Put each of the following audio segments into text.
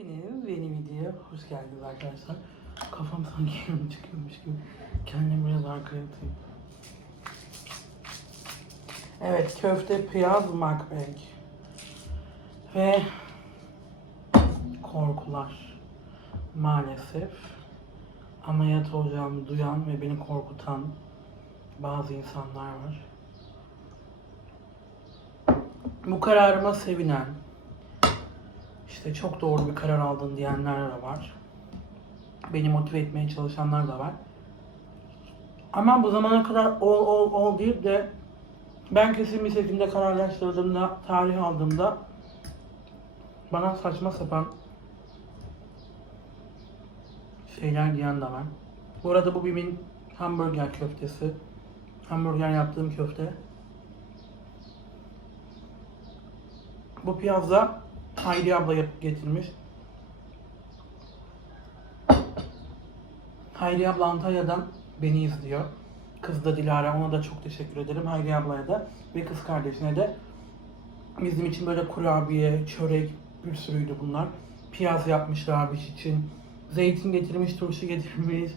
Hepiniz yeni videoya hoş geldiniz arkadaşlar. Kafam sanki yanım çıkıyormuş gibi. Kendimi biraz arkaya atayım. Evet, köfte piyaz makbek. Ve korkular. Maalesef ameliyat olacağımı duyan ve beni korkutan bazı insanlar var. Bu kararıma sevinen, işte çok doğru bir karar aldın diyenler de var. Beni motive etmeye çalışanlar da var. Ama bu zamana kadar ol ol ol deyip de ben kesin bir şekilde kararlaştırdığımda, tarih aldığımda bana saçma sapan şeyler diyen de var. Bu arada bu Bim'in hamburger köftesi. Hamburger yaptığım köfte. Bu piyazda Hayri abla yapıp getirmiş. Hayri abla Antalya'dan beni izliyor. Kız da Dilara, ona da çok teşekkür ederim. Hayri ablaya da ve kız kardeşine de. Bizim için böyle kurabiye, çörek bir sürüydü bunlar. Piyaz yapmışlar abiş için. Zeytin getirmiş, turşu getirmiş.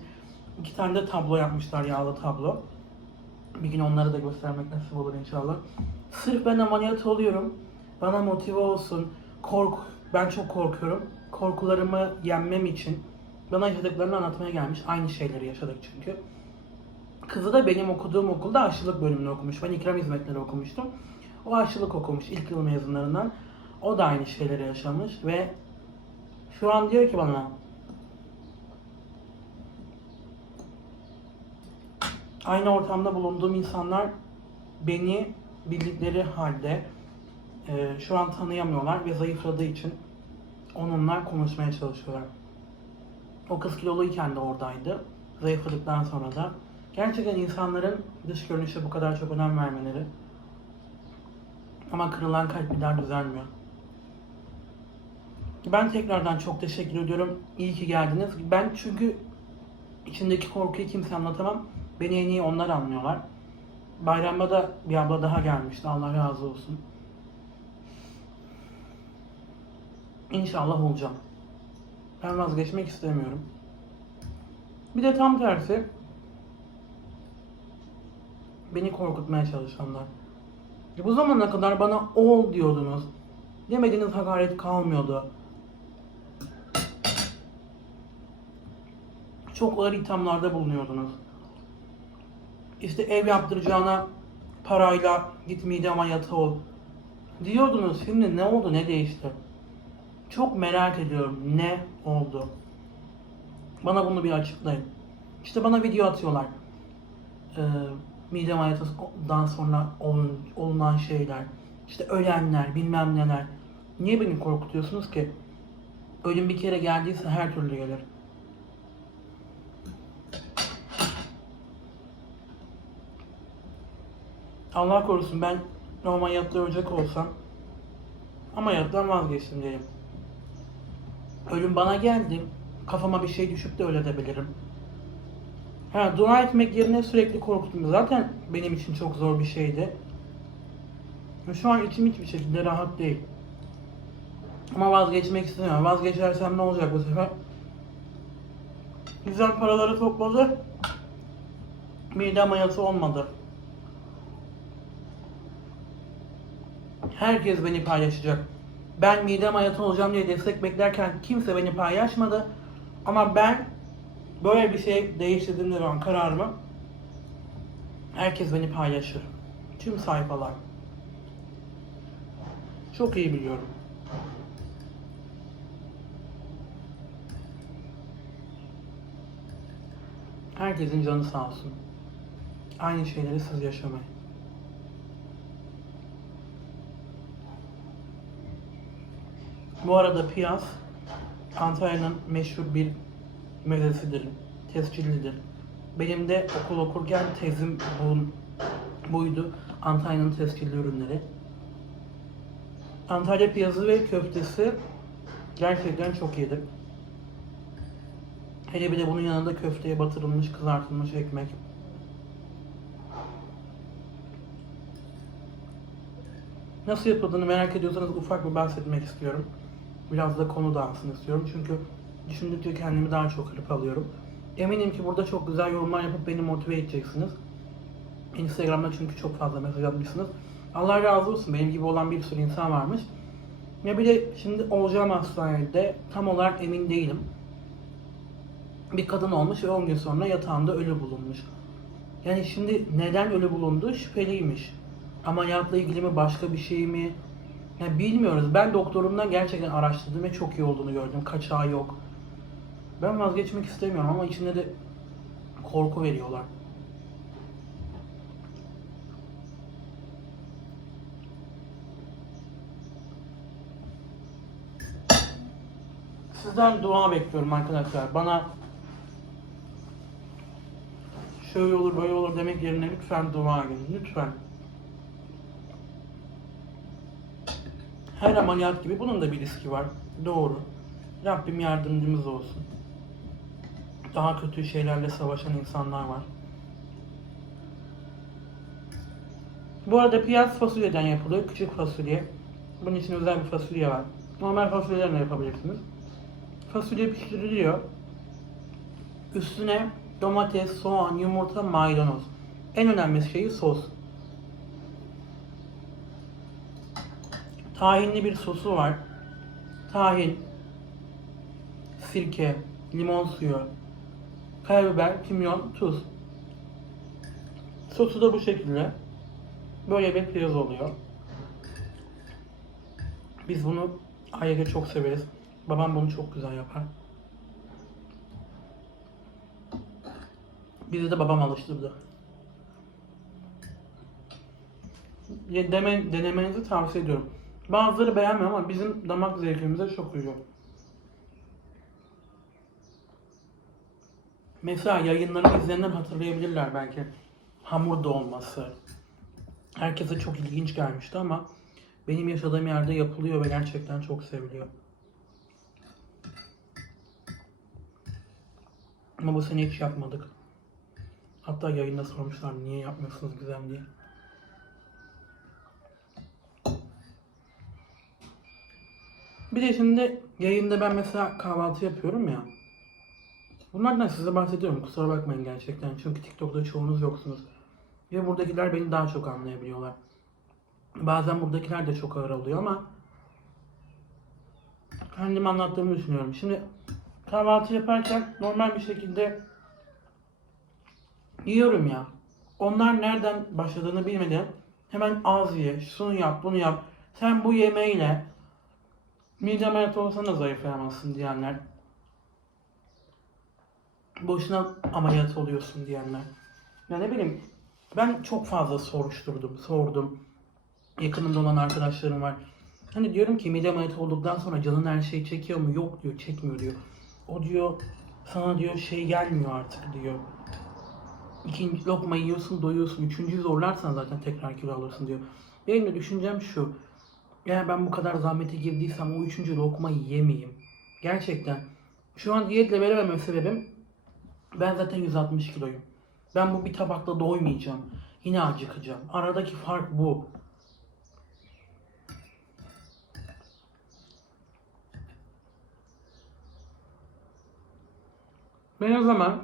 İki tane de tablo yapmışlar, yağlı tablo. Bir gün onları da göstermek nasip olur inşallah. Sırf ben ameliyat oluyorum. Bana motive olsun. Kork, ben çok korkuyorum. Korkularımı yenmem için bana yaşadıklarını anlatmaya gelmiş. Aynı şeyleri yaşadık çünkü. Kızı da benim okuduğum okulda aşçılık bölümünü okumuş. Ben ikram hizmetleri okumuştum. O aşçılık okumuş ilk yıl mezunlarından. O da aynı şeyleri yaşamış ve şu an diyor ki bana aynı ortamda bulunduğum insanlar beni bildikleri halde e, şu an tanıyamıyorlar ve zayıfladığı için onunla konuşmaya çalışıyorlar. O kız kiloluyken de oradaydı. Zayıfladıktan sonra da. Gerçekten insanların dış görünüşe bu kadar çok önem vermeleri. Ama kırılan kalp bir daha düzelmiyor. Ben tekrardan çok teşekkür ediyorum. İyi ki geldiniz. Ben çünkü içindeki korkuyu kimse anlatamam. Beni en iyi onlar anlıyorlar. Bayramda da bir abla daha gelmişti. Allah razı olsun. İnşallah olacağım. Ben vazgeçmek istemiyorum. Bir de tam tersi beni korkutmaya çalışanlar. Ya bu zamana kadar bana ol diyordunuz. Yemediğiniz hakaret kalmıyordu. Çok ağır ithamlarda bulunuyordunuz. İşte ev yaptıracağına parayla git mide ameliyatı ol. Diyordunuz şimdi ne oldu ne değişti? Çok merak ediyorum ne oldu? Bana bunu bir açıklayın. İşte bana video atıyorlar. Ee, mide ameliyatından sonra olun, olunan şeyler. İşte ölenler, bilmem neler. Niye beni korkutuyorsunuz ki? Ölüm bir kere geldiyse her türlü gelir. Allah korusun ben normal hayatta ölecek olsam ameliyattan vazgeçtim diyelim. Ölüm bana geldi. Kafama bir şey düşüp de öyle edebilirim. Ha, dua etmek yerine sürekli korkuttum. Zaten benim için çok zor bir şeydi. Şu an içim hiçbir şekilde rahat değil. Ama vazgeçmek istemiyorum. Vazgeçersem ne olacak bu sefer? Güzel paraları topladı. Mide ameliyatı olmadı. Herkes beni paylaşacak. Ben mide ameliyatı olacağım diye destek beklerken kimse beni paylaşmadı. Ama ben böyle bir şey değiştirdiğim zaman kararımı herkes beni paylaşır. Tüm sayfalar. Çok iyi biliyorum. Herkesin canı sağ olsun. Aynı şeyleri siz yaşamayın. Bu arada piyaz Antalya'nın meşhur bir mezesidir, tescillidir. Benim de okul okurken tezim bu, buydu. Antalya'nın tescilli ürünleri. Antalya piyazı ve köftesi gerçekten çok iyidir. Hele bir de bunun yanında köfteye batırılmış, kızartılmış ekmek. Nasıl yapıldığını merak ediyorsanız ufak bir bahsetmek istiyorum. Biraz da konu dağılsın istiyorum. Çünkü düşündükçe kendimi daha çok hırpalıyorum. Eminim ki burada çok güzel yorumlar yapıp beni motive edeceksiniz. Instagram'da çünkü çok fazla mesaj atmışsınız. Allah razı olsun. Benim gibi olan bir sürü insan varmış. Ya bir de şimdi olacağım hastanede tam olarak emin değilim. Bir kadın olmuş ve 10 gün sonra yatağında ölü bulunmuş. Yani şimdi neden ölü bulunduğu şüpheliymiş. Ameliyatla ilgili mi başka bir şey mi? Yani bilmiyoruz. Ben doktorumdan gerçekten araştırdım ve çok iyi olduğunu gördüm. Kaçağı yok. Ben vazgeçmek istemiyorum ama içinde de korku veriyorlar. Sizden dua bekliyorum arkadaşlar. Bana şöyle olur böyle olur demek yerine lütfen dua edin. Lütfen. Her ameliyat gibi bunun da bir riski var. Doğru. Rabbim yardımcımız olsun. Daha kötü şeylerle savaşan insanlar var. Bu arada piyaz fasulyeden yapılıyor. Küçük fasulye. Bunun için özel bir fasulye var. Normal fasulyelerle yapabilirsiniz. Fasulye pişiriliyor. Üstüne domates, soğan, yumurta, maydanoz. En önemli şeyi sos. Tahinli bir sosu var. Tahin, sirke, limon suyu, karabiber, kimyon, tuz. Sosu da bu şekilde. Böyle bir piyaz oluyor. Biz bunu ailece çok severiz. Babam bunu çok güzel yapar. Bizi de babam alıştırdı. Deme, denemenizi tavsiye ediyorum. Bazıları beğenmiyor ama bizim damak zevkimize çok uyuyor. Mesela yayınlarımı izleyenler hatırlayabilirler belki. Hamur dolması. Herkese çok ilginç gelmişti ama benim yaşadığım yerde yapılıyor ve gerçekten çok seviliyor. Ama bu sene hiç yapmadık. Hatta yayında sormuşlar niye yapmıyorsunuz Gizem diye. Bir de şimdi yayında ben mesela kahvaltı yapıyorum ya. Bunlardan size bahsediyorum. Kusura bakmayın gerçekten. Çünkü TikTok'ta çoğunuz yoksunuz. Ve buradakiler beni daha çok anlayabiliyorlar. Bazen buradakiler de çok ağır oluyor ama kendim anlattığımı düşünüyorum. Şimdi kahvaltı yaparken normal bir şekilde yiyorum ya. Onlar nereden başladığını bilmeden hemen az ye, şunu yap, bunu yap. Sen bu yemeğiyle mide ameliyatı olsan da zayıflayamazsın diyenler. Boşuna ameliyat oluyorsun diyenler. Ya ne bileyim ben çok fazla soruşturdum, sordum. Yakınımda olan arkadaşlarım var. Hani diyorum ki mide ameliyatı olduktan sonra canın her şeyi çekiyor mu? Yok diyor, çekmiyor diyor. O diyor sana diyor şey gelmiyor artık diyor. İkinci lokma yiyorsun, doyuyorsun. Üçüncüyü zorlarsan zaten tekrar kilo alırsın diyor. Benim de düşüncem şu. Eğer ben bu kadar zahmete girdiysem o üçüncü lokmayı yemeyeyim. Gerçekten. Şu an diyetle verememem sebebim ben zaten 160 kiloyum. Ben bu bir tabakla doymayacağım. Yine acıkacağım. Aradaki fark bu. Ben o zaman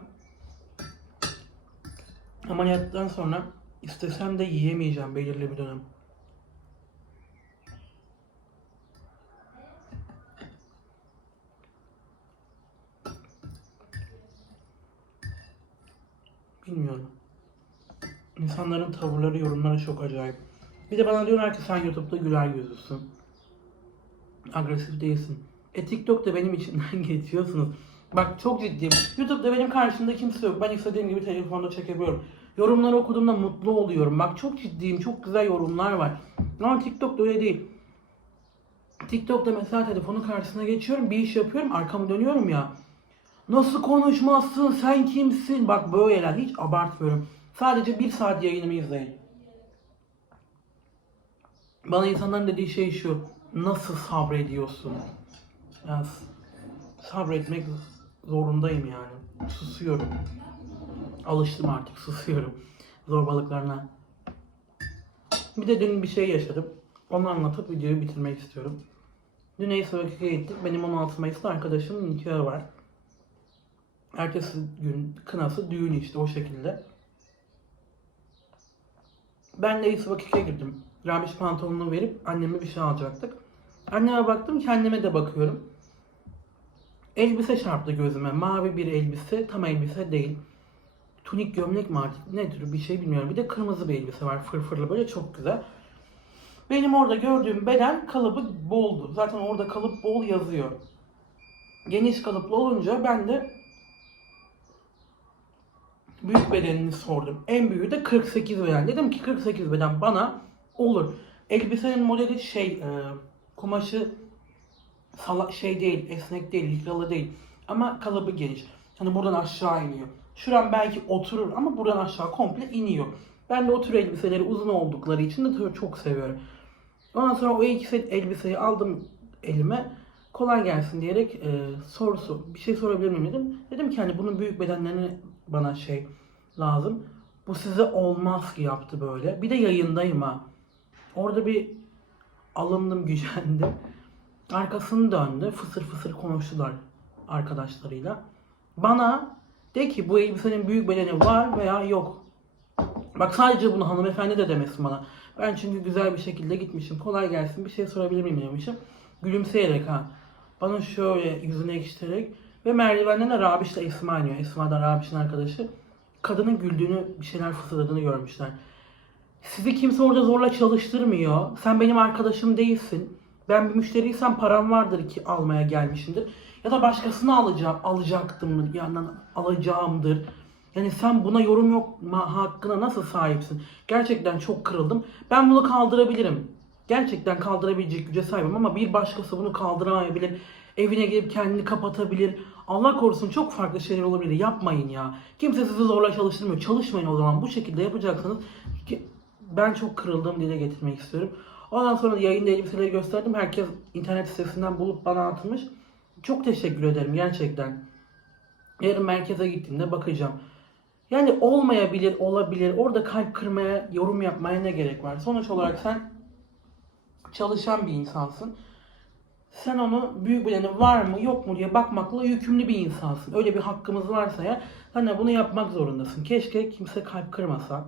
ameliyattan sonra istesem de yiyemeyeceğim belirli bir dönem. Bilmiyorum. İnsanların tavırları, yorumları çok acayip. Bir de bana diyorlar ki sen YouTube'da güler yüzlüsün. Agresif değilsin. E TikTok'ta benim içinden geçiyorsunuz. Bak çok ciddiyim. YouTube'da benim karşımda kimse yok. Ben istediğim gibi telefonda çekebiliyorum. Yorumları okuduğumda mutlu oluyorum. Bak çok ciddiyim. Çok güzel yorumlar var. Ama TikTok'ta öyle değil. TikTok'ta mesela telefonun karşısına geçiyorum. Bir iş yapıyorum. Arkamı dönüyorum ya. Nasıl konuşmazsın? Sen kimsin? Bak böyleler. Hiç abartmıyorum. Sadece bir saat yayınımı izleyin. Bana insanların dediği şey şu. Nasıl sabrediyorsun? Yani sabretmek zorundayım yani. Susuyorum. Alıştım artık susuyorum zorbalıklarına. Bir de dün bir şey yaşadım. Onu anlatıp videoyu bitirmek istiyorum. Dün Ace Vakık'a gittik. Benim 16 Mayıs'ta arkadaşımın nikahı var. Ertesi gün kınası düğün işte o şekilde. Ben de Vakık'a girdim. Ramiş pantolonunu verip anneme bir şey alacaktık. Anneme baktım kendime de bakıyorum. Elbise çarptı gözüme. Mavi bir elbise. Tam elbise değil. Tunik gömlek mi artık nedir bir şey bilmiyorum. Bir de kırmızı bir elbise var fırfırlı böyle çok güzel. Benim orada gördüğüm beden kalıbı boldu. Zaten orada kalıp bol yazıyor. Geniş kalıplı olunca ben de büyük bedenini sordum. En büyüğü de 48 beden. Dedim ki 48 beden bana olur. Elbisenin modeli şey e, kumaşı sala, şey değil, esnek değil, likralı değil. Ama kalıbı geniş. Hani buradan aşağı iniyor. Şuran belki oturur ama buradan aşağı komple iniyor. Ben de o tür elbiseleri uzun oldukları için de çok seviyorum. Ondan sonra o iki set elbiseyi aldım elime. Kolay gelsin diyerek e, sorusu, bir şey sorabilir miyim dedim. Dedim ki hani bunun büyük bedenlerini bana şey lazım. Bu size olmaz ki yaptı böyle. Bir de yayındayım ha. Orada bir alındım, gücendim. Arkasını döndü. Fısır fısır konuştular arkadaşlarıyla. Bana de ki bu elbisenin büyük bedeni var veya yok. Bak sadece bunu hanımefendi de demesin bana. Ben çünkü güzel bir şekilde gitmişim. Kolay gelsin bir şey sorabilir miyim demişim. Gülümseyerek ha. Bana şöyle yüzüne ekşiterek ve merdivenden de Rabiş'le Esma iniyor. Esma da Rabiş'in arkadaşı. Kadının güldüğünü, bir şeyler fısıldadığını görmüşler. Sizi kimse orada zorla çalıştırmıyor. Sen benim arkadaşım değilsin. Ben bir müşteriysem param vardır ki almaya gelmişimdir. Ya da başkasını alacağım, alacaktım yani alacağımdır. Yani sen buna yorum yapma hakkına nasıl sahipsin? Gerçekten çok kırıldım. Ben bunu kaldırabilirim. Gerçekten kaldırabilecek güce sahibim ama bir başkası bunu kaldıramayabilir. Evine gelip kendini kapatabilir. Allah korusun çok farklı şeyler olabilir. Yapmayın ya. Kimse sizi zorla çalıştırmıyor. Çalışmayın o zaman. Bu şekilde yapacaksınız. Ki ben çok kırıldım dile getirmek istiyorum. Ondan sonra da yayında elbiseleri gösterdim. Herkes internet sitesinden bulup bana atmış. Çok teşekkür ederim gerçekten. Yarın merkeze gittiğimde bakacağım. Yani olmayabilir, olabilir. Orada kalp kırmaya, yorum yapmaya ne gerek var? Sonuç olarak sen çalışan bir insansın. Sen onu büyük bedeni var mı yok mu diye bakmakla yükümlü bir insansın. Öyle bir hakkımız varsa ya de bunu yapmak zorundasın. Keşke kimse kalp kırmasa.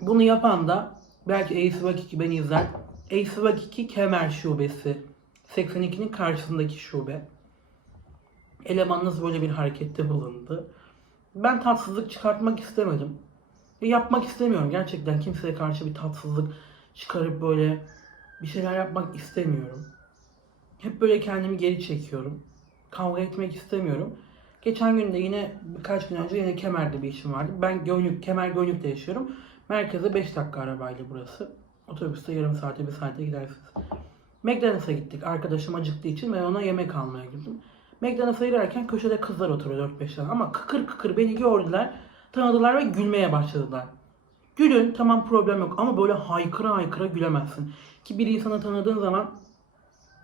Bunu yapan da belki Ace Vakiki beni izler. Ace Vakiki Kemer Şubesi. 82'nin karşısındaki şube. Elemanınız böyle bir harekette bulundu. Ben tatsızlık çıkartmak istemedim. Ve yapmak istemiyorum. Gerçekten kimseye karşı bir tatsızlık çıkarıp böyle bir şeyler yapmak istemiyorum. Hep böyle kendimi geri çekiyorum. Kavga etmek istemiyorum. Geçen gün de yine birkaç gün önce yine Kemer'de bir işim vardı. Ben Gönlük, Kemer Gönlük'te yaşıyorum. Merkeze 5 dakika arabayla burası. Otobüste yarım saate bir saate gidersiniz. McDonald's'a gittik. Arkadaşım acıktığı için ben ona yemek almaya girdim. McDonald's'a girerken köşede kızlar oturuyor 4-5 tane. Ama kıkır kıkır beni gördüler, tanıdılar ve gülmeye başladılar. Gülün tamam problem yok ama böyle haykıra haykıra gülemezsin. Ki bir insanı tanıdığın zaman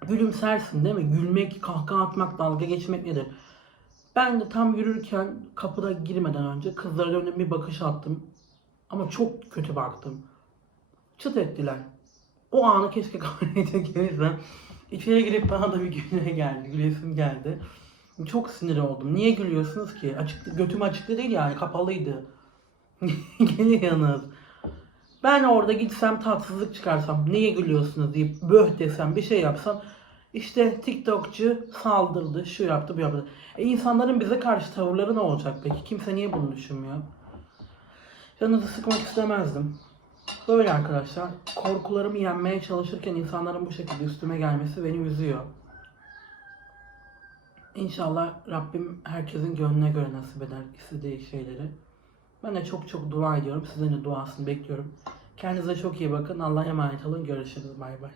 gülümsersin değil mi? Gülmek, kahkaha atmak, dalga geçmek nedir? Ben de tam yürürken kapıda girmeden önce kızlara döndüm bir bakış attım. Ama çok kötü baktım. Çıt ettiler. O anı keşke kaybedeceksem. İçeri girip bana da bir gülme geldi. Gülesim geldi. Çok sinir oldum. Niye gülüyorsunuz ki? Açık, götüm açıkta değil yani kapalıydı. Geliyorsunuz. Ben orada gitsem tatsızlık çıkarsam niye gülüyorsunuz deyip böh desem bir şey yapsam işte TikTokçu saldırdı, şu yaptı, bu yaptı. E insanların bize karşı tavırları ne olacak peki? Kimse niye bunu düşünmüyor? Canınızı sıkmak istemezdim. Böyle arkadaşlar. Korkularımı yenmeye çalışırken insanların bu şekilde üstüme gelmesi beni üzüyor. İnşallah Rabbim herkesin gönlüne göre nasip eder istediği şeyleri. Ben de çok çok dua ediyorum. Sizin de duasını bekliyorum. Kendinize çok iyi bakın. Allah'a emanet olun. Görüşürüz. Bay bay.